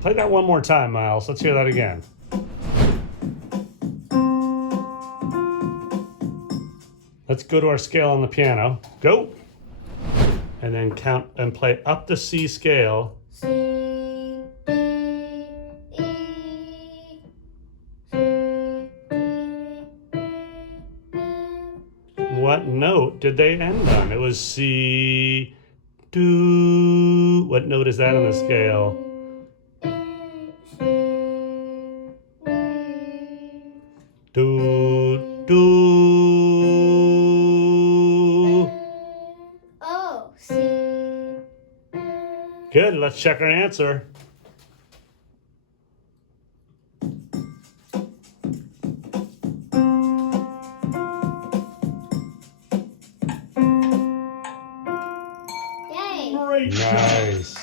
Play that one more time, Miles. Let's hear that again. Let's go to our scale on the piano. Go. And then count and play up the C scale. C, D, E, C, D, F. What note did they end on? It was C, do. What note is that on the scale? Do, do. Oh, C. Good, let's check our answer. Yay. Great job. Nice.